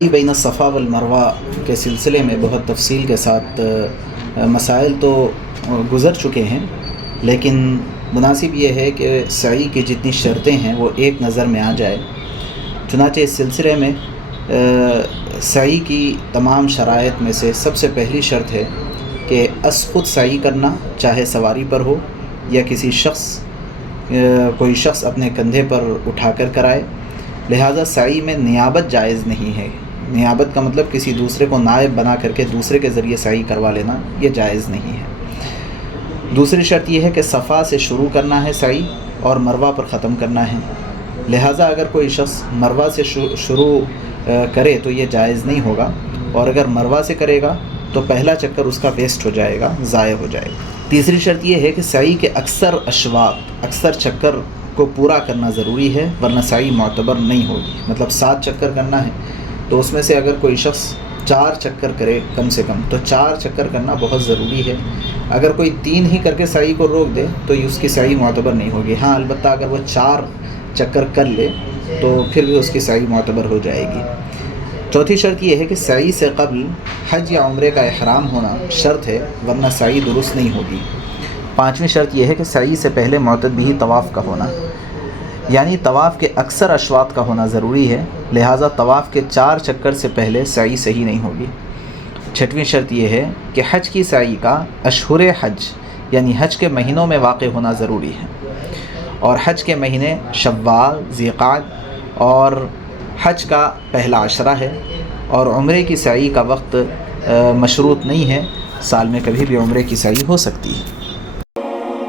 بین الصفا والمروہ کے سلسلے میں بہت تفصیل کے ساتھ مسائل تو گزر چکے ہیں، لیکن مناسب یہ ہے کہ سعی کی جتنی شرطیں ہیں وہ ایک نظر میں آ جائے۔ چنانچہ اس سلسلے میں سعی کی تمام شرائط میں سے سب سے پہلی شرط ہے کہ خود سعی کرنا، چاہے سواری پر ہو یا کوئی شخص اپنے کندھے پر اٹھا کر کرائے۔ لہٰذا سعی میں نیابت جائز نہیں ہے۔ نیابت کا مطلب کسی دوسرے کو نائب بنا کر کے دوسرے کے ذریعے سعی کروا لینا، یہ جائز نہیں ہے۔ دوسری شرط یہ ہے کہ صفا سے شروع کرنا ہے سعی اور مروہ پر ختم کرنا ہے۔ لہٰذا اگر کوئی شخص مروہ سے شروع کرے تو یہ جائز نہیں ہوگا، اور اگر مروہ سے کرے گا تو پہلا چکر اس کا ویسٹ ہو جائے گا، ضائع ہو جائے گا۔ تیسری شرط یہ ہے کہ سعی کے اکثر چکر کو پورا کرنا ضروری ہے، ورنہ سعی معتبر نہیں ہوگی۔ مطلب 7 چکر کرنا ہے تو اس میں سے اگر کوئی شخص 4 چکر کرے کم سے کم، تو 4 چکر کرنا بہت ضروری ہے۔ اگر کوئی 3 ہی کر کے سعی کو روک دے تو اس کی سعی معتبر نہیں ہوگی۔ ہاں البتہ اگر وہ 4 چکر کر لے تو پھر بھی اس کی سعی معتبر ہو جائے گی۔ چوتھی شرط یہ ہے کہ سعی سے قبل حج یا عمرے کا احرام ہونا شرط ہے، ورنہ سعی درست نہیں ہوگی۔ پانچویں شرط یہ ہے کہ سعی سے پہلے معتدی طواف کا ہونا، یعنی طواف کے اکثر اشواط کا ہونا ضروری ہے، لہٰذا طواف کے 4 چکر سے پہلے سعی صحیح نہیں ہوگی۔ چھٹویں شرط یہ ہے کہ حج کی سعی کا اشہر حج یعنی حج کے مہینوں میں واقع ہونا ضروری ہے، اور حج کے مہینے شوال، ذیقعدہ اور حج کا پہلا عشرہ ہے، اور عمرے کی سعی کا وقت مشروط نہیں ہے، سال میں کبھی بھی عمرے کی سعی ہو سکتی ہے۔